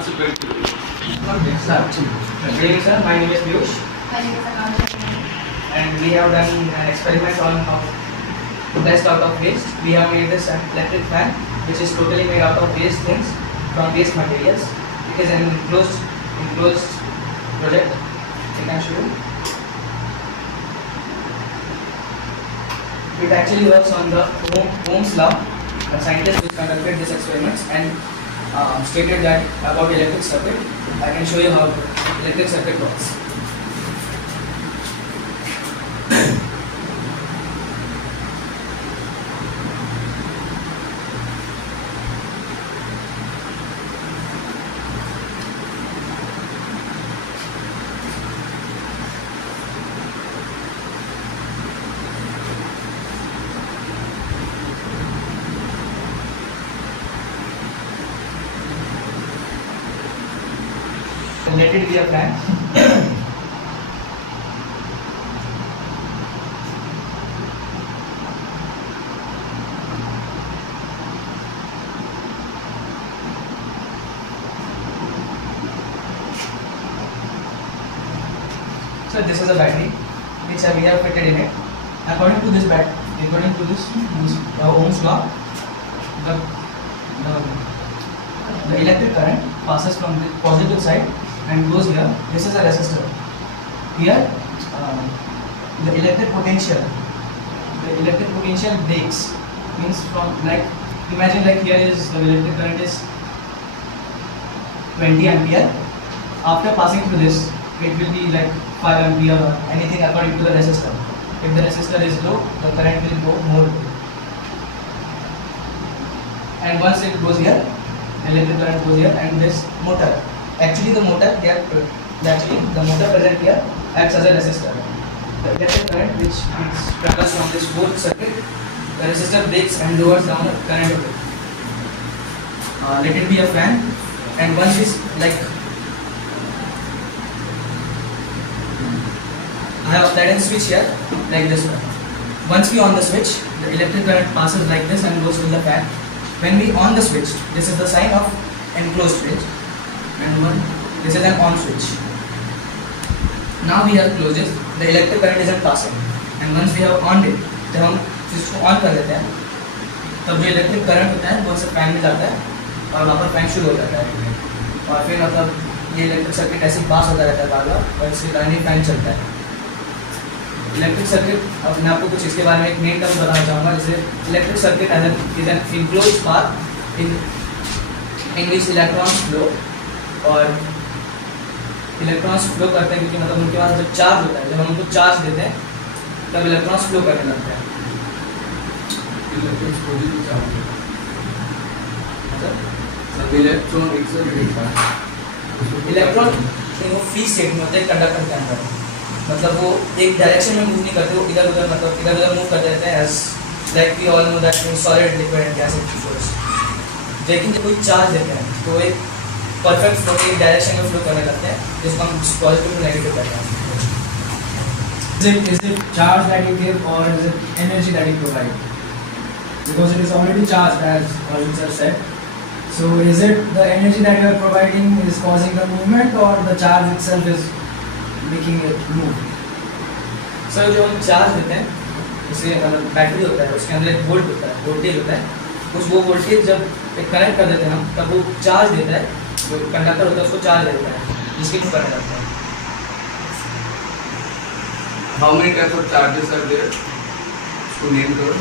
Okay, sir. Good evening, sir. My name is Piyush, My name is Akansha. and we have done an experiment on how to test out of waste. We have made this an electric fan, which is totally made out of waste things from waste materials. It is an enclosed project. I can show you. It actually works on the Ohm's law. The scientists who conducted these experiments and stated that about electric circuit. I can show you how the electric circuit works. Let it be a fan. So this is a battery which we have fitted in it. According to this Ohm's law, the electric current passes from the positive side and goes here. This is a resistor. Here, the electric potential breaks. Means from imagine here is the electric current is 20 ampere. After passing through this, it will be 5 ampere or anything according to the resistor. If the resistor is low, the current will go more. And once it goes here, electric current goes here, and this motor. Actually, the motor present here acts as a resistor. The electric current which travels from this whole circuit, the resistor breaks and lowers down the current of it. Let it be a fan, and once this I have applied a switch here like this one. Once we on the switch, the electric current passes like this and goes to the fan. When we on the switch, this is the sign of enclosed switch, and this is an on switch. Now we have closed it, the electric current isn't passing, and once we have on it, जब हम इसको on कर देते हैं, तब जो electric current होता है वो से फैन में जाता है और वहाँ पर फैन शुरू हो जाता है, और फिर ये इलेक्ट्रिक सर्किट ऐसे पास होता रहता है बार-बार, और इसके कारण ही फैन चलता है. इलेक्ट्रिक सर्किट, अब मैं आपको कुछ इसके बारे में एक मेन टर्म बताना चाहूँगा. जैसे electric circuit is an enclosed path in which electrons flow, और इलेक्ट्रॉन्स फ्लो करते हैं क्योंकि उनके पास जब चार्ज होता है, जब हम उनको चार्ज देते हैं तब इलेक्ट्रॉन्स फ्लो करने लगते हैं. इलेक्ट्रॉन फ्री स्टेट में होते हैं कंडक्टर के अंदर, मतलब वो एक डायरेक्शन में मूव नहीं करते, वो इधर उधर मूव करते रहते हैं. As like we all know that in solid, liquid and gases flows. लेकिन जब कोई चार्ज देते हैं तो एक परफेक्ट फ्लो, एक डायरेक्शन में फ्लो करने लगते हैं, जिसको हम पॉजिटिव टू नेगेटिव कहते हैं. Is it charge that you give, or is it energy that you provide? Because it is already charged, as Arjun sir said. So is it the energy that you are providing is causing the movement, or the charge itself is making it move? Sir जो हम charge देते हैं, जैसे battery होता है, उसके अंदर एक वोल्टेज होता है. वो वोल्टेज जब एक कनेक्ट कर देते हैं हम, तब वो चार्ज देता है, जो कंडक्टर होता है उसको चार्ज दे देता है, जिसके थ्रू करंट आता है. How many types of charges are there? उसको नेम करो.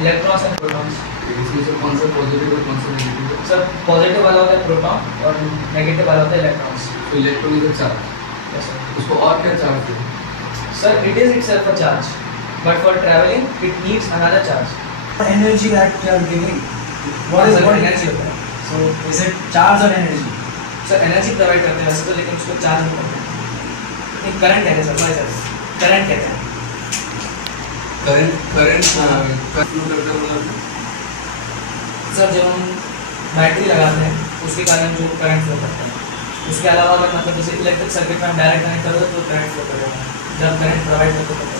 Electrons and protons. इसमें से कौन सा पॉजिटिव और कौन सा नेगेटिव है? सर पॉजिटिव वाला होता है प्रोटॉन और नेगेटिव वाला होता है इलेक्ट्रॉन्स. तो electron is a charge. Yes sir. उसको और क्या चार्ज है? Sir it is itself a charge, but for travelling it needs another charge. Energy that you are giving, what energy होता है. So is it charge or energy? Sir energy provide करते हैं वैसे तो, लेकिन उसको चार्ज नहीं करते. एक करंट कहते हैं सर, सर करंट कहते हैं. करंट फ्लो करता है मतलब सर जब हम बैटरी लगाते हैं उसके कारण जो करंट फ्लो करता है. उसके अलावा अगर मतलब जैसे इलेक्ट्रिक सर्किट में हम डायरेक्ट कनेक्ट करोगे तो करंट फ्लो करेगा. जब करंट प्रोवाइड करते तो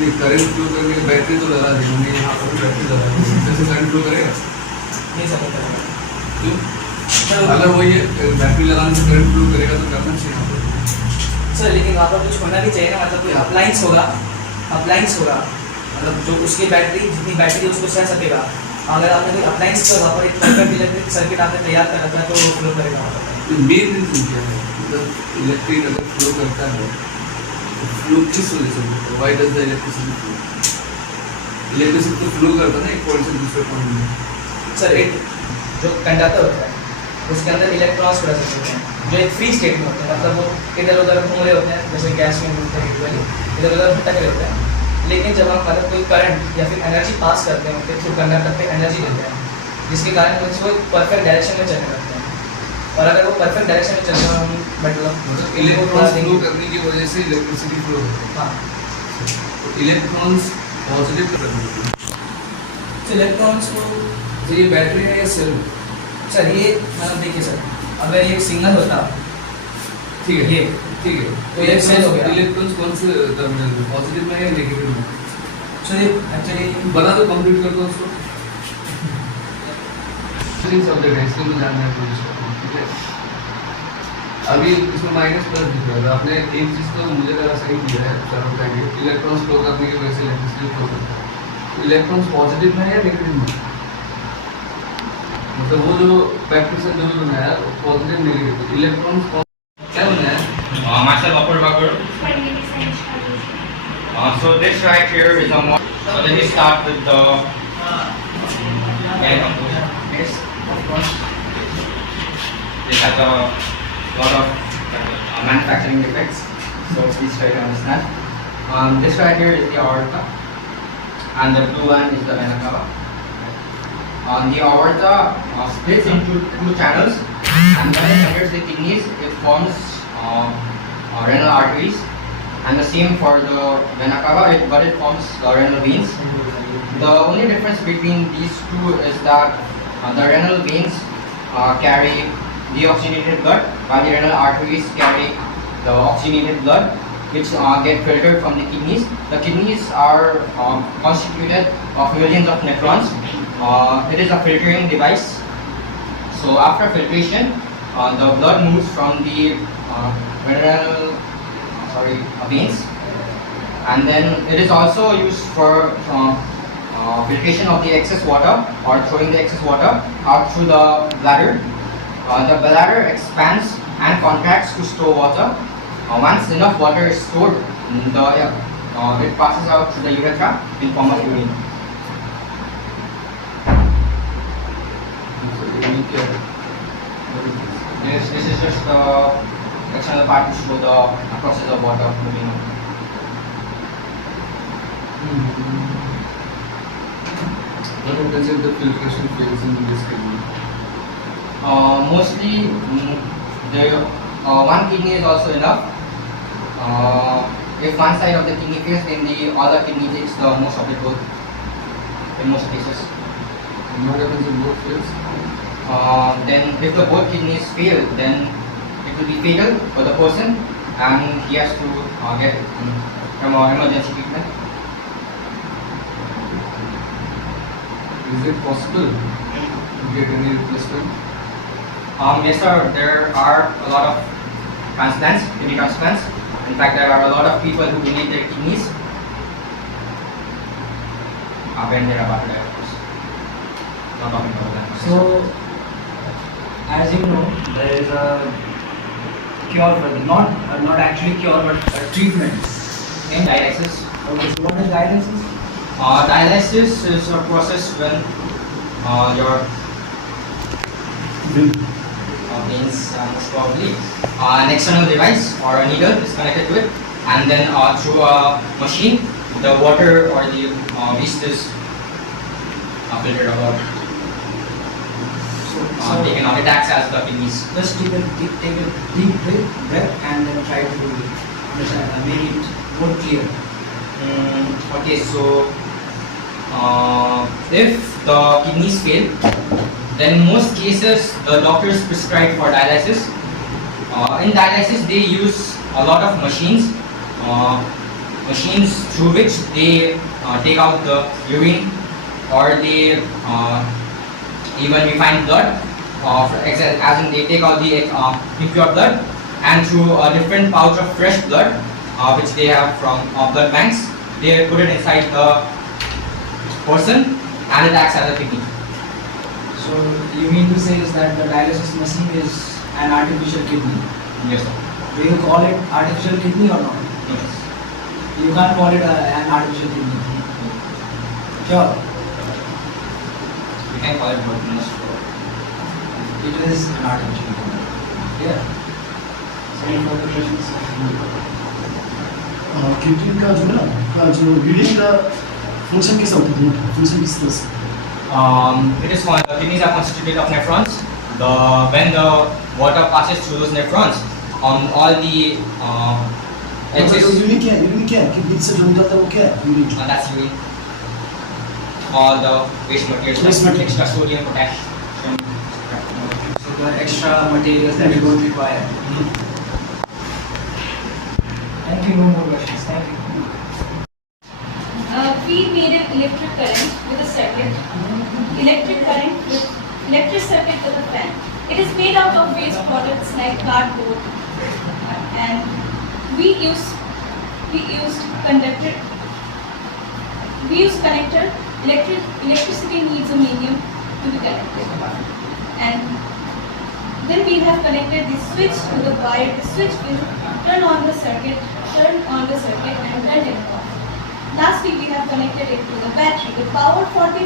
नहीं, करंट फ्लो करके बैटरी तो लगा देंगे, यहाँ पर बैटरी लगा देंगे, जैसे करंट फ्लो करेगा नहीं समझ करेगा. क्यों? अगर वो ये बैटरी लगाने से करंट फ्लो करेगा तो करना चाहिए यहाँ पर। सर लेकिन वहाँ पर कुछ होना भी चाहिए ना, मतलब कोई अप्लाइंस होगा, मतलब जो उसकी बैटरी जितनी बैटरी उसको सह सकेगा। अगर आपने कोई अप्लाइंस किया वहाँ पर एक परफेक्ट इलेक्ट्रिक सर्किट आपने तैयार कर रखा है तो वो फ्लो करेगा वहाँ पर। मेन रीजन क्या है, मतलब इलेक्ट्रिक अगर फ्लो करता है तो फ्लो किस वजह से होता है? Why does the electricity flow? Electricity तो फ्लो करता है ना एक पॉइंट से दूसरे पॉइंट में। सर एक जो कंडक्टर होता है उसके अंदर इलेक्ट्रॉन्स प्रेजेंट होते हैं जो एक फ्री स्टेट में होते हैं, मतलब वो इधर उधर घूम रहे होते हैं जैसे गैस में घूमते हैं यूजुअली, इधर उधर भटक रहे होते हैं। लेकिन जब हम मतलब कोई करंट या फिर एनर्जी पास करते हैं उनके थ्रू कंडक्टर पे एनर्जी देते हैं जिसके कारण वो एक परफेक्ट डायरेक्शन में चलने लगते हैं। और अगर वो परफेक्ट डायरेक्शन में चलते हैं हम मतलब इलेक्ट्रॉन्स फ्लो करने की वजह से इलेक्ट्रिसिटी फ्लो होती है। हाँ, तो इलेक्ट्रॉन्स पॉजिटिव करने होते हैं। तो इलेक्ट्रॉन्स को तो ये बैटरी है या सेल? सर ये मतलब देखिए सर, अगर ये सिग्नल होता ठीक है, ये ठीक है। तो ये सेल हो गया। इलेक्ट्रॉन्स कौन से टर्मिनल में, पॉजिटिव में या नेगेटिव में? सर ये एक्चुअली बना दो, कंप्लीट कर दो उसको। सब्जेक्ट है इसको तो जानना है कुछ, ठीक है। अभी इसमें माइनस प्लस दिख रहा था, आपने एक चीज तो मुझे लगा सही दिया है, चलो बताइए। इलेक्ट्रॉन्स फ्लो करने की वजह से इलेक्ट्रिसिटी फ्लो करता है, तो इलेक्ट्रॉन्स पॉजिटिव में है या नेगेटिव में? मतलब वो जो बैटरी से जो भी बनाया पॉजिटिव नेगेटिव, इलेक्ट्रॉन्स क्या बनाया? Myself, Upper Bagger. So this right here is a more. So let me start with the. Yes, of course. This has a lot of manufacturing defects, so please try to understand. This right here is the aorta, and the blue one is the vena cava. The aorta splits into two channels, and when it enters the kidneys, it forms renal arteries, and the same for the vena cava, but it forms the renal veins. The only difference between these two is that the renal veins carry deoxygenated blood, while the renal arteries carry the oxygenated blood, which get filtered from the kidneys. The kidneys are constituted of millions of nephrons. It is a filtering device. So after filtration, the blood moves from the renal veins, and then it is also used for filtration of the excess water or throwing the excess water out through the bladder. The bladder expands and contracts to store water. Once enough water is stored, it passes out through the urethra in form of urine. This is just the external part to show the process of water moving on. What happens if the filtration fails in this kidney? Mostly, the one kidney is also enough. If one side of the kidney fails, then the other kidney takes the most of the load in most cases. And what happens if both fails? Then if the both kidneys fail, then it will be fatal for the person and he has to get emergency treatment. Is it possible to get any replacement? Yes sir, there are a lot of transplants, kidney transplants. In fact, there are a lot of people who donate their kidneys when they are about to die, of course. Not talking about that. So, as you know, there is a cure for the not actually cure but a treatment. In dialysis. Okay, so what is dialysis? Dialysis is a process when your veins most probably an external device or a needle is connected to it, and then through a machine the water or the waste is filtered out. Taken out. It acts as the kidneys. Just take a deep breath and then try to understand, make it more clear. Okay, so if the kidneys fail, then in most cases the doctors prescribe for dialysis. In dialysis they use a lot of machines through which they take out the urine or they even refine blood as in they take out the impure blood, and through a different pouch of fresh blood, which they have from blood banks, they put it inside the person, and it acts as a kidney. So you mean to say is that the dialysis machine is an artificial kidney? Yes, sir. Do you call it artificial kidney or not? Yes. You can't call it an artificial kidney. Sure. We can call it but not sure. It is an artificial kidney. Yeah. So any further questions? Kidney का जो ना का जो reading का function कैसा होता है? Function किस तरह से? It is the kidneys are constituted of nephrons. When the water passes through those nephrons, all the excess, urine क्या है? यूरिन क्या है? किडनी से जो निकलता है वो क्या है? Urine. that's urine. All the waste materials, Waste like material. extra sodium, potassium. So the extra materials that you don't require. Thank you. No more questions. Thank you. We made an electric current with a circuit, electric current with electric circuit with a fan. It is made out of waste products like cardboard, and we used connector. Electricity needs a medium to be connected, and then we have connected the switch to the wire. The switch will turn on the circuit, and turn it off. Lastly, we have connected it to the battery. The power for the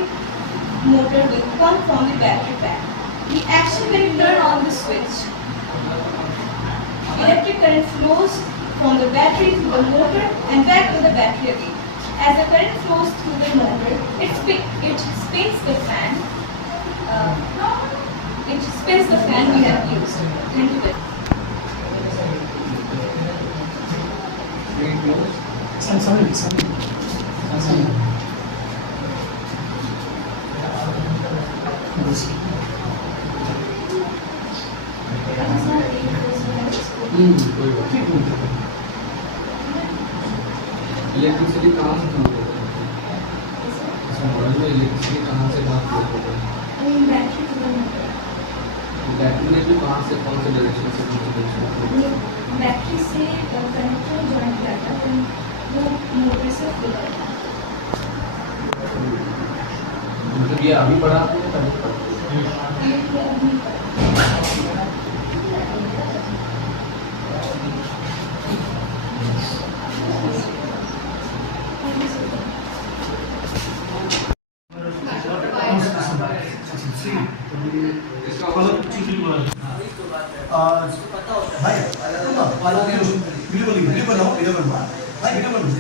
motor will come from the battery pack. The action will turn on the switch. Electric current flows from the battery to the motor and back to the battery again. As the current flows through the motor, it spins the fan. It spins the fan we have used. Thank you very much. Sorry. कोई बात नहीं. Electricity कहाँ से कम होता है? इस model में electricity कहाँ से बात होता है? Battery to the motor. Battery में भी कहाँ से कौन से डायरेक्शन से कौन से डायरेक्शन? बैटरी से कनेक्टर जॉइंट करता है, वो मोटर से खुल जाता है. मतलब ये अभी पढ़ा आपने या पहले पढ़ा? भाई वीडियो बनाओ भाई वीडियो बनाओ